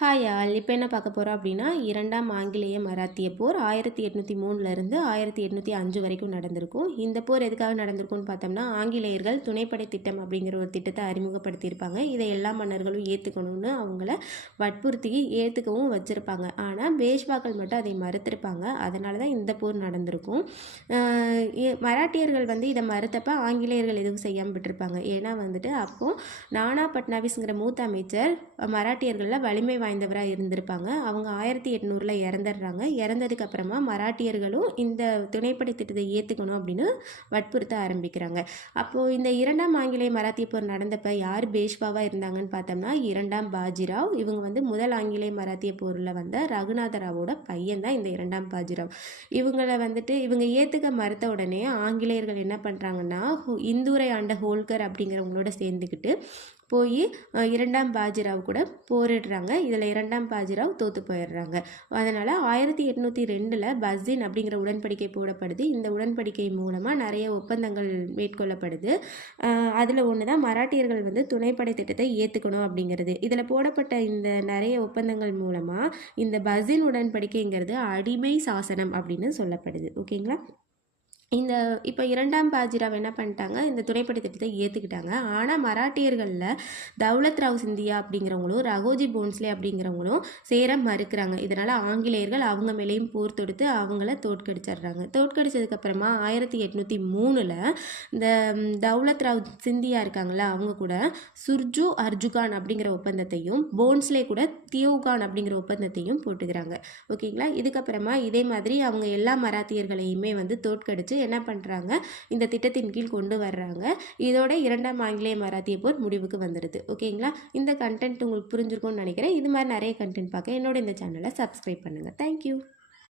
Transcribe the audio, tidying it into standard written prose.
Hi all. இப்போ என்ன பார்க்க போகிறோம் அப்படின்னா, இரண்டாம் ஆங்கிலேய மராத்திய போர் 1803லேருந்து 1805 வரைக்கும் நடந்திருக்கும். இந்த போர் எதுக்காக நடந்திருக்கும்னு பார்த்தோம்னா, ஆங்கிலேயர்கள் துணைப்படை திட்டம் அப்படிங்கிற ஒரு திட்டத்தை அறிமுகப்படுத்தியிருப்பாங்க. இதை எல்லா மன்னர்களும் ஏற்றுக்கணும்னு அவங்கள வற்புறுத்தி ஏற்றுக்கவும் வச்சுருப்பாங்க. ஆனால் பேஷ்வாக்கள் மட்டும் அதை மறுத்திருப்பாங்க. அதனால தான் இந்த போர் நடந்திருக்கும். மராட்டியர்கள் இதை மறுத்தப்ப ஆங்கிலேயர்கள் எதுவும் செய்யாமல் விட்டுருப்பாங்க. ஏன்னா அப்போது நானா பட்னாவிஸ்ங்கிற மூத்த அமைச்சர் மராட்டியர்களில் வலிமை வாய்ந்தவராக இருந்திருப்பாங்க. அவங்க 1800 இறந்துடுறாங்க. இறந்ததுக்கு அப்புறமா மராட்டியர்களும் இந்த துணைப்படை திட்டத்தை ஏற்றுக்கணும் அப்படின்னு வற்புறுத்த ஆரம்பிக்கிறாங்க. அப்போது இந்த இரண்டாம் ஆங்கிலேய மராத்திய போர் நடந்தப்ப யார் பேஷ்வாவாக இருந்தாங்கன்னு பார்த்தோம்னா, இரண்டாம் பாஜிராவ். இவங்க முதல் ஆங்கிலேய மராத்திய போரில் வந்த ரகுநாதராவோட பையன் தான் இந்த இரண்டாம் பாஜிராவ். இவங்களை இவங்க ஏற்றுக்க மறுத்த உடனே ஆங்கிலேயர்கள் என்ன பண்ணுறாங்கன்னா, இந்தூரை ஆண்ட ஹோல்கர் அப்படிங்கிறவங்களோட சேர்ந்துக்கிட்டு போய் இரண்டாம் பாஜிராவ் கூட போரிடுறாங்க. இதில் இரண்டாம் பாஜிராவ் தோற்று போயிடுறாங்க. அதனால் 1802 பஸ்ஸின் அப்படிங்கிற உடன்படிக்கை போடப்படுது. இந்த உடன்படிக்கை மூலமாக நிறைய ஒப்பந்தங்கள் மேற்கொள்ளப்படுது. அதில் ஒன்று தான் மராட்டியர்கள் துணைப்படை திட்டத்தை ஏற்றுக்கணும் அப்படிங்கிறது. இதில் போடப்பட்ட இந்த நிறைய ஒப்பந்தங்கள் மூலமாக இந்த பஸ்ஸின் உடன்படிக்கைங்கிறது அடிமை சாசனம் அப்படின்னு சொல்லப்படுது. ஓகேங்களா? இப்போ இரண்டாம் பாஜிராவ் என்ன பண்ணிட்டாங்க, இந்த துணைப்படை திட்டத்தை ஏற்றுக்கிட்டாங்க. ஆனால் மராட்டியர்களில் தௌலத் ராவ் சிந்தியா அப்படிங்கிறவங்களும் ரகோஜி போன்ஸ்லே அப்படிங்கிறவங்களும் சேர மறுக்கிறாங்க. இதனால் ஆங்கிலேயர்கள் அவங்க மேலேயும் போர் தொடுத்து அவங்கள தோற்கடிச்சிடுறாங்க. தோற்கடிச்சதுக்கப்புறமா 1803 இந்த தௌலத் ராவ் சிந்தியா இருக்காங்களா, அவங்க கூட சுர்ஜு அர்ஜுகான் அப்படிங்கிற ஒப்பந்தத்தையும் போன்ஸ்லே கூட தியோகான் அப்படிங்கிற ஒப்பந்தத்தையும் போட்டுக்கிறாங்க. ஓகேங்களா? இதுக்கப்புறமா இதே மாதிரி அவங்க எல்லா மராத்தியர்களையுமே தோற்கடிச்சு என்ன பண்ணுறாங்க, இந்த திட்டத்தின் கீழ் கொண்டு வர்றாங்க. இதோட இரண்டாம் ஆங்கிலேய மராத்திய போர் முடிவுக்கு வந்துடுது. ஓகேங்களா? இந்த கண்டென்ட் உங்களுக்கு புரிஞ்சிருக்கும்னு நினைக்கிறேன். இது மாதிரி நிறைய கண்டென்ட் பார்க்க என்னோட இந்த சேனலை சப்ஸ்கிரைப் பண்ணுங்கள். தேங்க்யூ.